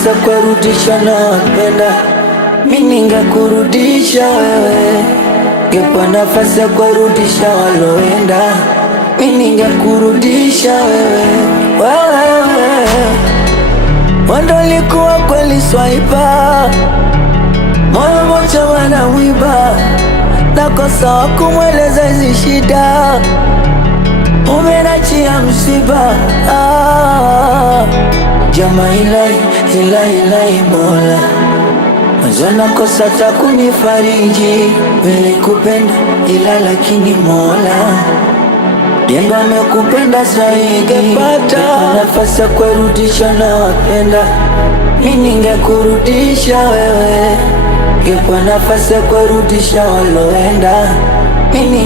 nafasi ya kurudisha na wapenda, mimi ningekurudisha wewe. Ngepa nafasi ya kurudisha waloenda, mimi ningekurudisha wewe. Wando likuwa kweli swaiba, moyo moja wanawiba, nakosa wakumweleza hizi shida, umenachia msiba. Jama ilai Mola, mwanzo nakosa takunifariji, nilikupenda ila lakini Mola Demba amekupenda zaidi. Ningepata nafasi ya kurudisha na wapenda, mimi ningekurudisha wewe. Ngepa nafasi ya kurudisha waloenda, mimi